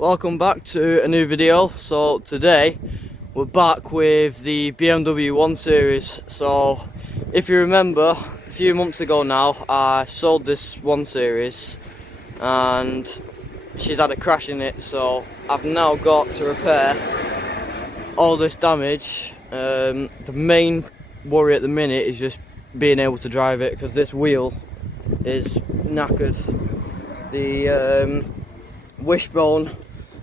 Welcome back to a new video. So today we're back with the BMW 1 Series. So if you remember, a few months ago now I sold this 1 Series and she's had a crash in it, so I've now got to repair all this damage. The main worry at the minute is just being able to drive it, because this wheel is knackered. The wishbone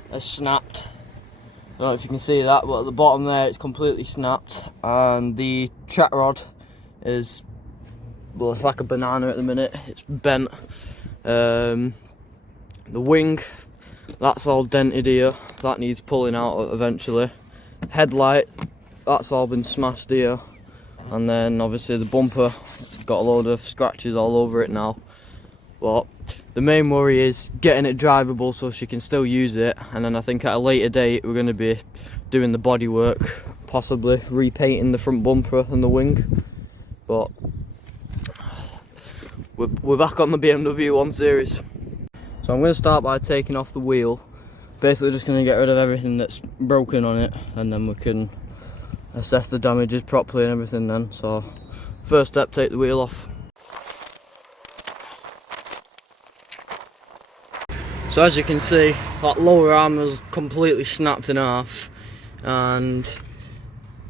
has snapped. I don't know if you can see that, but at the bottom there it's completely snapped, and the track rod is, well, it's like a banana at the minute. It's bent. The wing, that's all dented here. That needs pulling out eventually. Headlight, that's all been smashed here. And then obviously the bumper, it's got a load of scratches all over it now. But the main worry is getting it drivable so she can still use it. And then I think at a later date we're going to be doing the body work, possibly repainting the front bumper and the wing. But we're back on the BMW 1 Series. So I'm going to start by taking off the wheel. Basically just going to get rid of everything that's broken on it, and then we can assess the damages properly and everything then. So first step, take the wheel off. So as you can see, that lower arm was completely snapped in half, and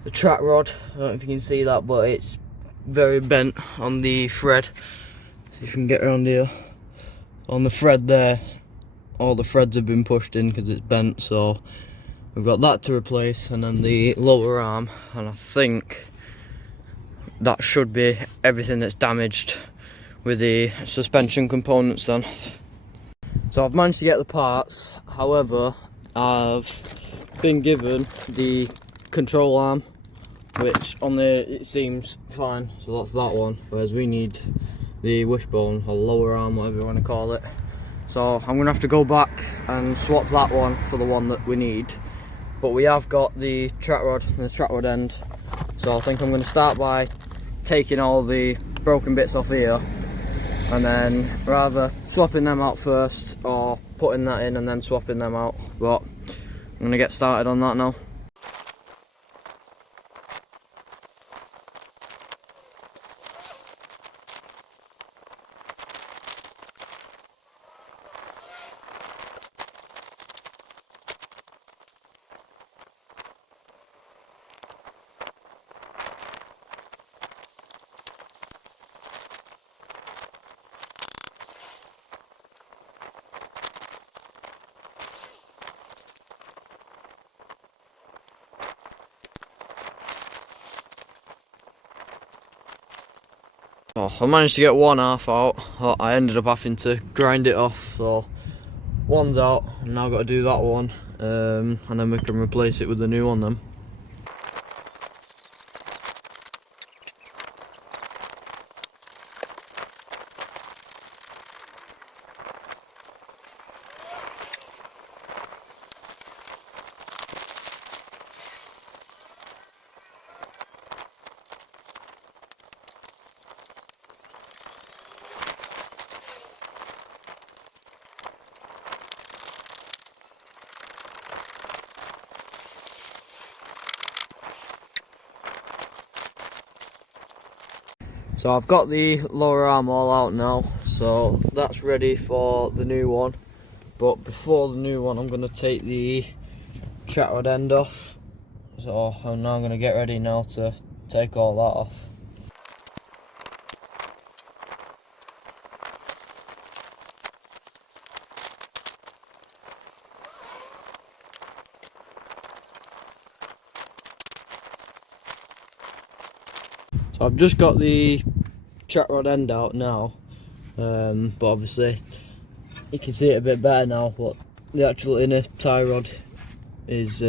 the track rod, I don't know if you can see that, but it's very bent on the thread. See if you can get around here. On the thread there, all the threads have been pushed in because it's bent, so we've got that to replace, and then the lower arm, and I think that should be everything that's damaged with the suspension components then. So I've managed to get the parts, however I've been given the control arm, which on there it seems fine, so that's that one, whereas we need the wishbone or lower arm, whatever you want to call it. So I'm going to have to go back and swap that one for the one that we need. But we have got the track rod and the track rod end, so I think I'm going to start by taking all the broken bits off here, and then rather swapping them out first or putting that in and then swapping them out. But I'm going to get started on that now. Oh, I managed to get one half out. I ended up having to grind it off, so one's out. I've now got to do that one, and then we can replace it with the new one then. So I've got the lower arm all out now, so that's ready for the new one. But before the new one, I'm going to take the track rod end off. So I'm now going to get ready now to take all that off. So I've just got the track rod end out now, but obviously you can see it a bit better now, but the actual inner tie rod is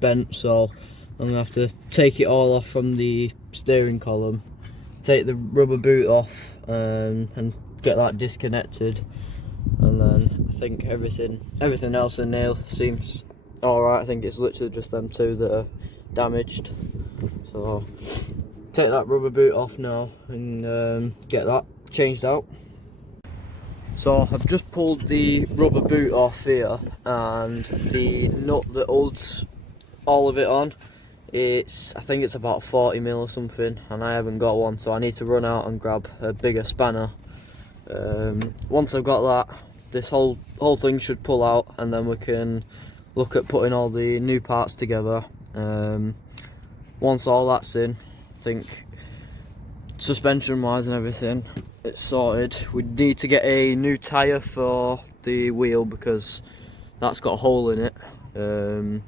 bent, so I'm going to have to take it all off from the steering column, take the rubber boot off, and get that disconnected, and then I think everything else in there seems alright. I think it's literally just them two that are damaged, so take that rubber boot off now and get that changed out. So I've just pulled the rubber boot off here, and the nut that holds all of it on, I think it's about 40mm or something, and I haven't got one, so I need to run out and grab a bigger spanner. Once I've got that, this whole thing should pull out, and then we can look at putting all the new parts together. Once all that's in, I think suspension wise and everything, it's sorted. We need to get a new tyre for the wheel because that's got a hole in it.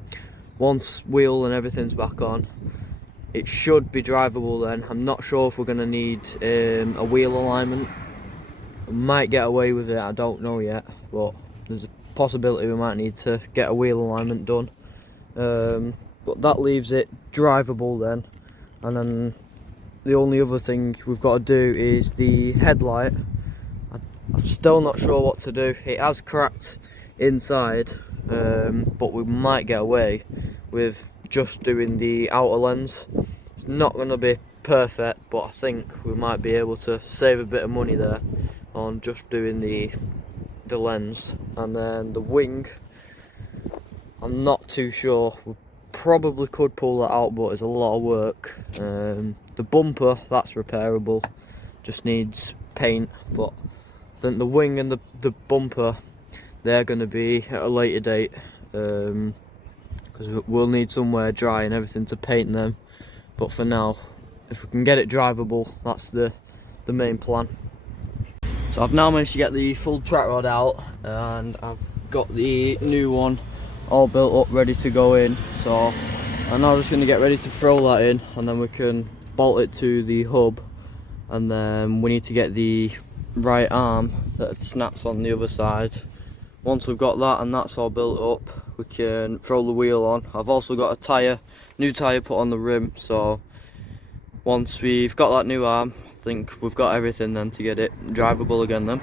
Once wheel and everything's back on, it should be drivable then. I'm not sure if we're going to need a wheel alignment. We might get away with it, I don't know yet, but there's a possibility we might need to get a wheel alignment done. But that leaves it drivable then, and then the only other thing we've got to do is the headlight. I'm still not sure what to do. It has cracked inside, but we might get away with just doing the outer lens. It's not going to be perfect, but I think we might be able to save a bit of money there on just doing the lens. And then the wing, I'm not too sure. We probably could pull that out, but it's a lot of work. The bumper, that's repairable, just needs paint, but I think the wing and the bumper, they're going to be at a later date, because we'll need somewhere dry and everything to paint them. But for now, if we can get it drivable, that's the main plan. So I've now managed to get the full track rod out, and I've got the new one all built up ready to go in. So I'm now just going to get ready to throw that in, and then we can bolt it to the hub, and then we need to get the right arm that snaps on the other side. Once we've got that and that's all built up, we can throw the wheel on. I've also got a new tyre put on the rim, so once we've got that new arm, I think we've got everything then to get it drivable again then.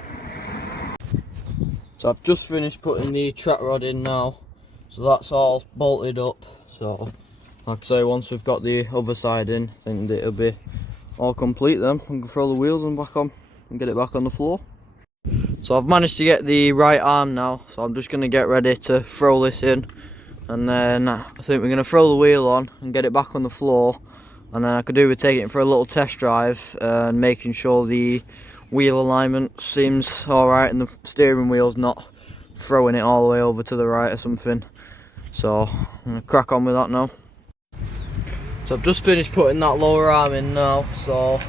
So I've just finished putting the track rod in now, so that's all bolted up. So like I say, once we've got the other side in, I think it'll be all complete then. We can throw the wheels and back on and get it back on the floor. So I've managed to get the right arm now, so I'm just going to get ready to throw this in, and then I think we're going to throw the wheel on and get it back on the floor, and then I could do with taking it for a little test drive and making sure the wheel alignment seems alright and the steering wheel's not throwing it all the way over to the right or something. So I'm going to crack on with that now. So I've just finished putting that lower arm in now, so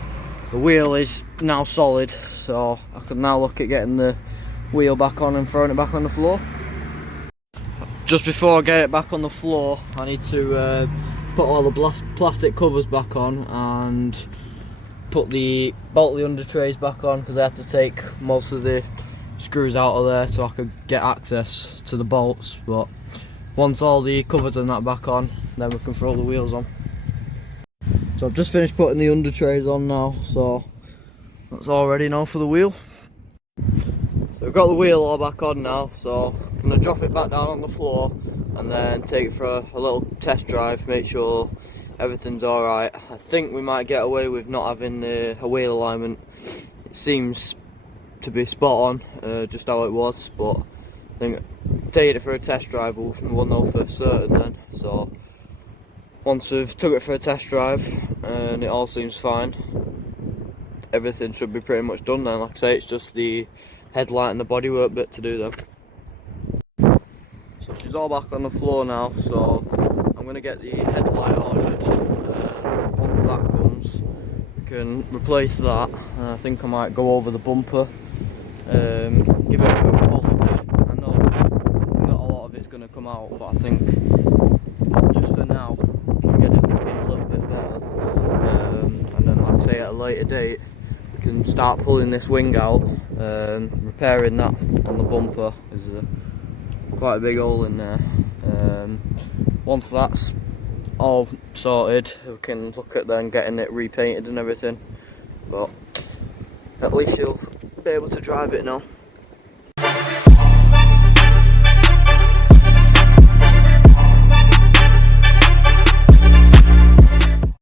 the wheel is now solid, so I can now look at getting the wheel back on and throwing it back on the floor. Just before I get it back on the floor, I need to put all the plastic covers back on and bolt the under trays back on, because I had to take most of the screws out of there so I could get access to the bolts. But once all the covers and that back on, then we can throw the wheels on. So I've just finished putting the under trays on now, so that's all ready now for the wheel. So we've got the wheel all back on now, so I'm going to drop it back down on the floor and then take it for a little test drive, make sure everything's alright. I think we might get away with not having a wheel alignment. It seems to be spot on, just how it was, but I think taking it for a test drive we'll know for certain then. So once we've took it for a test drive and it all seems fine, everything should be pretty much done then. Like I say, it's just the headlight and the bodywork bit to do then. So she's all back on the floor now, so I'm going to get the headlight ordered. Once that comes, we can replace that. I think I might go over the bumper, give it a bit of polish. I know not a lot of it's going to come out, but I think just for now we can get it looking a little bit better. And then, like I say, at a later date we can start pulling this wing out, repairing that on the bumper. There's quite a big hole in there. Once that's all sorted, we can look at then getting it repainted and everything, but at least you'll be able to drive it now.